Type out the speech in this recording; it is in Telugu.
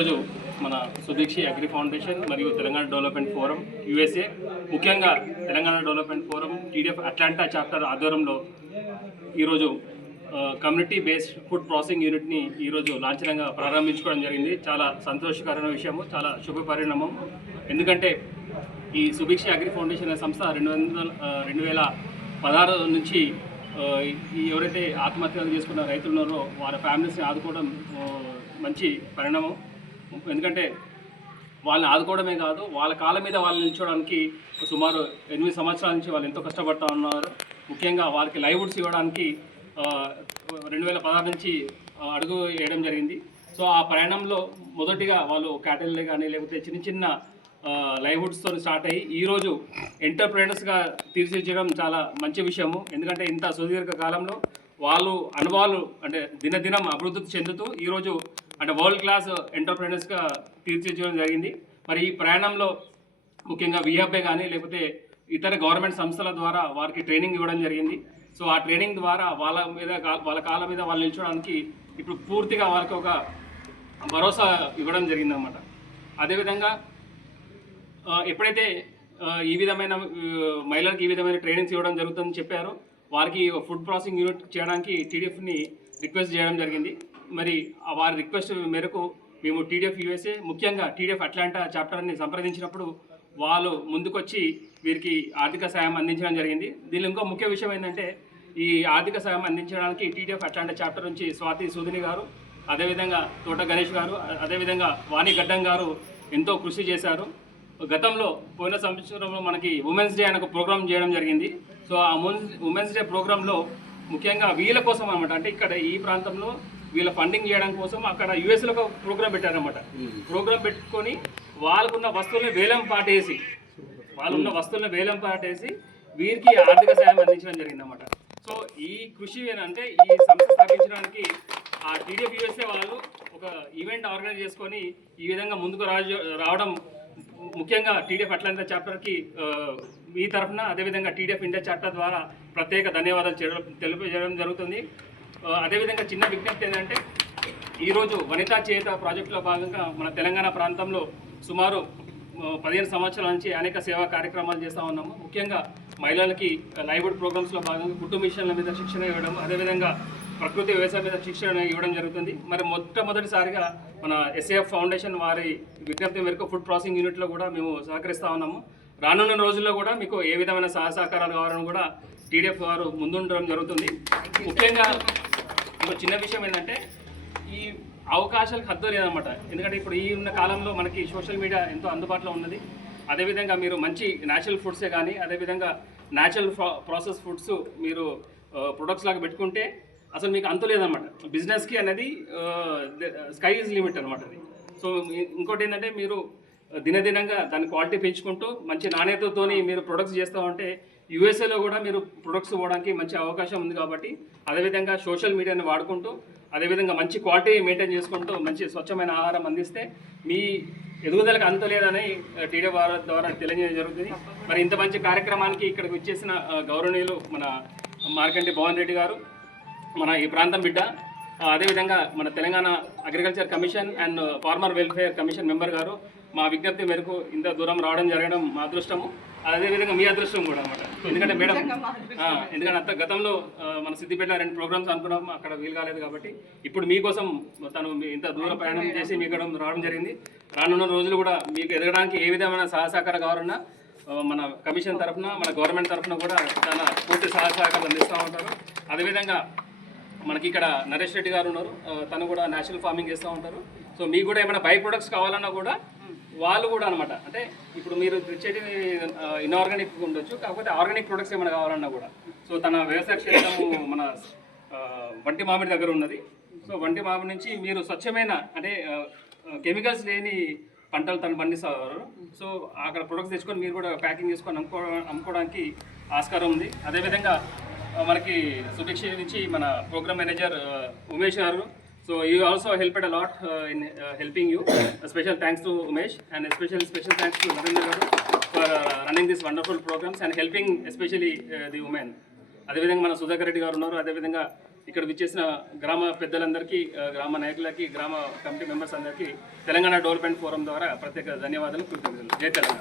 ఈరోజు మన సుదీక్షి అగ్రి ఫౌండేషన్ మరియు తెలంగాణ డెవలప్మెంట్ ఫోరం యుఎస్ఏ, ముఖ్యంగా Telangana development forum TDF Atlanta chapter ఆధ్వర్యంలో ఈరోజు కమ్యూనిటీ బేస్డ్ ఫుడ్ ప్రాసెసింగ్ యూనిట్ని ఈరోజు లాంఛనంగా ప్రారంభించుకోవడం జరిగింది. చాలా సంతోషకరమైన విషయము, చాలా శుభ పరిణామం. ఎందుకంటే ఈ సుదీక్షి అగ్రి ఫౌండేషన్ అనే సంస్థ 2016 నుంచి ఎవరైతే ఆత్మహత్యలు చేసుకున్న రైతులు ఉన్నారో వాళ్ళ ఫ్యామిలీస్ని ఆదుకోవడం మంచి పరిణామం. ఎందుకంటే వాళ్ళని ఆదుకోవడమే కాదు, వాళ్ళ కాళ్ళ మీద వాళ్ళని నిల్చోవడానికి సుమారు 8 సంవత్సరాల నుంచి వాళ్ళు ఎంతో కష్టపడుతూ ఉన్నారు. ముఖ్యంగా వాళ్ళకి లైవ్వుడ్స్ ఇవ్వడానికి 2016 నుంచి అడుగు వేయడం జరిగింది. సో ఆ ప్రయాణంలో మొదటిగా వాళ్ళు క్యాటిల్ కానీ లేకపోతే చిన్న చిన్న లైవ్వుడ్స్తో స్టార్ట్ అయ్యి ఈరోజు ఎంటర్ప్రైనర్స్గా తీర్చిదిద్దడం చాలా మంచి విషయము. ఎందుకంటే ఇంత సుదీర్ఘ కాలంలో వాళ్ళు అనుభవాలు అంటే దినదినం అభివృద్ధి చెందుతూ ఈరోజు అంటే వరల్డ్ క్లాస్ ఎంటర్ప్రైనర్స్గా తీర్చిదిద్దడం జరిగింది. మరి ఈ ప్రయాణంలో ముఖ్యంగా విహబ్ఏ కానీ లేకపోతే ఇతర గవర్నమెంట్ సంస్థల ద్వారా వారికి ట్రైనింగ్ ఇవ్వడం జరిగింది. సో ఆ ట్రైనింగ్ ద్వారా వాళ్ళ కాళ్ళ మీద వాళ్ళు నిల్చోడానికి ఇప్పుడు పూర్తిగా వాళ్ళకి ఒక భరోసా ఇవ్వడం జరిగిందన్నమాట. అదేవిధంగా ఎప్పుడైతే ఈ విధమైన మహిళలకు ఈ విధమైన ట్రైనింగ్స్ ఇవ్వడం జరుగుతుందని చెప్పారో వారికి ఫుడ్ ప్రాసెసింగ్ యూనిట్ చేయడానికి టీడీఎఫ్ని రిక్వెస్ట్ చేయడం జరిగింది. మరి వారి రిక్వెస్ట్ మేరకు మేము టీడీఎఫ్ యుఎస్ఏ, ముఖ్యంగా టీడీఎఫ్ అట్లాంటా చాప్టర్ని సంప్రదించినప్పుడు వాళ్ళు ముందుకొచ్చి వీరికి ఆర్థిక సాయం అందించడం జరిగింది. దీనిలో ఇంకో ముఖ్య విషయం ఏంటంటే ఈ ఆర్థిక సాయం అందించడానికి టీడీఎఫ్ అట్లాంటా చాప్టర్ నుంచి స్వాతి సూదిని గారు, అదేవిధంగా తోట గణేష్ గారు, అదేవిధంగా వాణి గడ్డం గారు ఎంతో కృషి చేశారు. గతంలో పోయిన సంవత్సరంలో మనకి ఉమెన్స్ డే అనే ఒక ప్రోగ్రామ్ చేయడం జరిగింది. సో ఆ ఉమెన్స్ డే ప్రోగ్రాంలో ముఖ్యంగా వీళ్ళ కోసం అనమాట, అంటే ఇక్కడ ఈ ప్రాంతంలో వీళ్ళ ఫండింగ్ చేయడం కోసం అక్కడ యూఎస్లో ఒక ప్రోగ్రామ్ పెట్టారనమాట. ప్రోగ్రామ్ పెట్టుకొని వాళ్ళకున్న వస్తువులను వేలం పాటేసి వీరికి ఆర్థిక సాయం అందించడం జరిగిందన్నమాట. సో ఈ కృషి ఏంటంటే ఈ సంస్థ స్థాపించడానికి ఆ టీడీఎఫ్ యుఎస్ఏ వాళ్ళు ఒక ఈవెంట్ ఆర్గనైజ్ చేసుకొని ఈ విధంగా ముందుకు రావడం, ముఖ్యంగా టీడీఎఫ్ అట్లాంటా చాప్టర్కి మీ తరఫున అదేవిధంగా టీడీఎఫ్ ఇండియా చాప్టర్ ద్వారా ప్రత్యేక ధన్యవాదాలు తెలియజేయడం జరుగుతుంది. అదేవిధంగా చిన్న విజ్ఞప్తి ఏంటంటే ఈరోజు వనితా చేత ప్రాజెక్టులో భాగంగా మన తెలంగాణ ప్రాంతంలో సుమారు 15 సంవత్సరాల నుంచి అనేక సేవా కార్యక్రమాలు చేస్తూ ఉన్నాము. ముఖ్యంగా మహిళలకి లైవ్వుడ్ ప్రోగ్రామ్స్లో భాగంగా కుటుంబ మిషన్ల మీద శిక్షణ ఇవ్వడం, అదేవిధంగా ప్రకృతి వ్యవసాయం మీద శిక్షణ ఇవ్వడం జరుగుతుంది. మరి మొట్టమొదటిసారిగా మన ఎస్ఏఎఫ్ ఫౌండేషన్ వారి విజ్ఞప్తి మేరకు ఫుడ్ ప్రాసెసింగ్ యూనిట్లో కూడా మేము సహకరిస్తూ ఉన్నాము. రానున్న రోజుల్లో కూడా మీకు ఏ విధమైన సహకారాలు కావాలని కూడా టీడీఎఫ్ వారు ముందుండడం జరుగుతుంది. ముఖ్యంగా ఇంకో చిన్న విషయం ఏంటంటే ఈ అవకాశాలకు హద్దు లేదన్నమాట. ఎందుకంటే ఇప్పుడు ఈ ఉన్న కాలంలో మనకి సోషల్ మీడియా ఎంతో అందుబాటులో ఉన్నది. అదేవిధంగా మీరు మంచి న్యాచురల్ ఫుడ్సే కానీ అదేవిధంగా న్యాచురల్ ప్రాసెస్ ఫుడ్స్ మీరు ప్రొడక్ట్స్ లాగా పెట్టుకుంటే అసలు మీకు అంత లేదన్నమాట. బిజినెస్కి అనేది స్కై ఈజ్ లిమిట్ అనమాట అది. సో ఇంకోటి ఏంటంటే మీరు దినదినంగా దాని క్వాలిటీ పెంచుకుంటూ మంచి నాణ్యతతో మీరు ప్రొడక్ట్స్ చేస్తూ ఉంటే యూఎస్ఏలో కూడా మీరు ప్రొడక్ట్స్ ఇవ్వడానికి మంచి అవకాశం ఉంది. కాబట్టి అదేవిధంగా సోషల్ మీడియాని వాడుకుంటూ అదేవిధంగా మంచి క్వాలిటీ మెయింటైన్ చేసుకుంటూ మంచి స్వచ్ఛమైన ఆహారం అందిస్తే మీ ఎదుగుదలకు అంత లేదని టీడీఎఫ్ ద్వారా తెలియజేయడం జరుగుతుంది. మరి ఇంత మంచి కార్యక్రమానికి ఇక్కడికి వచ్చేసిన గౌరవనీయులు మన మార్కంటి భవన్ రెడ్డి గారు, మన ఈ ప్రాంతం బిడ్డ, అదేవిధంగా మన Telangana agriculture commission and farmer welfare commission member గారు మా విజ్ఞప్తి మేరకు ఇంత దూరం రావడం జరగడం మా అదృష్టము, అదేవిధంగా మీ అదృష్టం కూడా అనమాట. ఎందుకంటే మేడం ఎందుకంటే గతంలో మన సిద్దిపేట 2 ప్రోగ్రామ్స్ అనుకున్నాం, అక్కడ వీలు కాలేదు. కాబట్టి ఇప్పుడు మీకోసం తను ఇంత దూర ప్రయాణం చేసి మీ ఇక్కడ రావడం జరిగింది. రానున్న రోజులు కూడా మీకు ఎదగడానికి ఏ విధమైన సహకారం కావాలన్నా మన కమిషన్ తరఫున మన గవర్నమెంట్ తరఫున కూడా చాలా పూర్తి సహకారాలు అందిస్తూ ఉంటారు. అదేవిధంగా మనకి ఇక్కడ నరేష్ రెడ్డి గారు ఉన్నారు, తను కూడా నేచురల్ ఫార్మింగ్ చేస్తూ ఉంటారు. సో మీకు కూడా ఏమైనా బై ప్రొడక్ట్స్ కావాలన్నా కూడా వాళ్ళు కూడా అనమాట, అంటే ఇప్పుడు మీరు తెచ్చేటి ఇన్ఆర్గానిక్ ఉండొచ్చు, కాకపోతే ఆర్గానిక్ ప్రొడక్ట్స్ ఏమైనా కావాలన్నా కూడా. సో తన వ్యవసాయ క్షేత్రము మన వంటి మామిడి దగ్గర ఉన్నది. సో వంటి మామిడి నుంచి మీరు స్వచ్ఛమైన అంటే కెమికల్స్ లేని పంటలు తను పండిస్తారు. సో అక్కడ ప్రొడక్ట్స్ తెచ్చుకొని మీరు కూడా ప్యాకింగ్ చేసుకొని అమ్ముకోవడానికి ఆస్కారం ఉంది. అదేవిధంగా మనకి సుభిక్ష నుంచి మన ప్రోగ్రామ్ మేనేజర్ ఉమేష్ గారు, so you also helped a lot in helping you. Special thanks to Umesh and special thanks to Narendra గారు for running this wonderful programmes and helping especially the women. అదేవిధంగా మన సుధాకర్ రెడ్డి గారు ఉన్నారు, అదేవిధంగా ఇక్కడ విచ్చేసిన గ్రామ పెద్దలందరికీ, గ్రామ నాయకులకి, గ్రామ కమిటీ మెంబర్స్ అందరికీ తెలంగాణ డెవలప్మెంట్ ఫోరం ద్వారా ప్రత్యేక ధన్యవాదాలు, కృతజ్ఞతలు. జై తెలంగాణ.